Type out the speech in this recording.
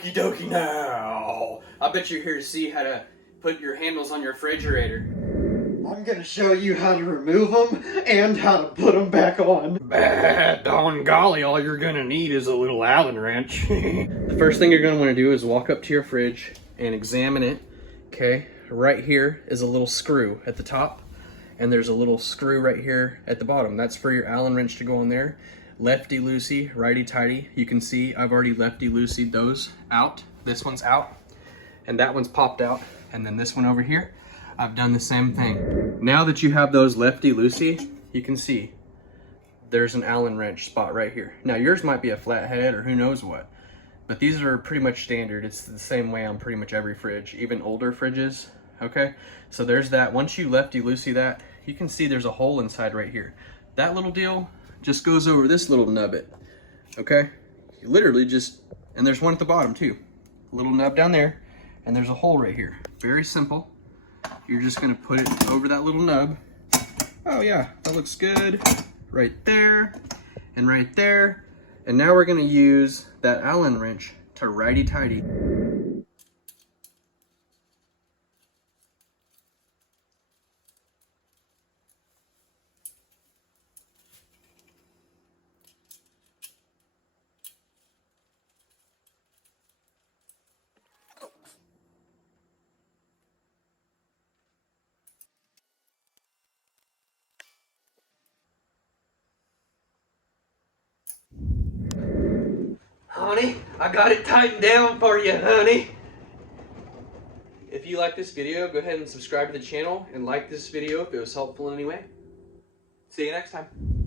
Okie dokie now. I bet you're here to see how to put your handles on your refrigerator. I'm gonna show you how to remove them and how to put them back on. Don golly, all you're gonna need is a little Allen wrench. The first thing you're gonna wanna do is walk up to your fridge and examine it. Okay, right here is a little screw at the top, and there's a little screw right here at the bottom. That's for your Allen wrench to go in there. Lefty-loosey, righty-tighty. You can see I've already lefty-looseyed those out. This one's out, and that one's popped out. And then this one over here, I've done the same thing. Now that you have those lefty-loosey, you can see there's an Allen wrench spot right here. Now yours might be a flathead or who knows what, but these are pretty much standard. It's the same way on pretty much every fridge, even older fridges, okay? So there's that. Once you lefty-loosey that, you can see there's a hole inside right here. That little deal just goes over this little nubbit, okay? You literally just, and there's one at the bottom too. A little nub down there, and there's a hole right here. Very simple. You're just gonna put it over that little nub. Oh yeah, that looks good. Right there, and right there. And now we're gonna use that Allen wrench to righty-tighty. Honey, I got it tightened down for you, honey. If you like this video, go ahead and subscribe to the channel and like this video if it was helpful in any way. See you next time.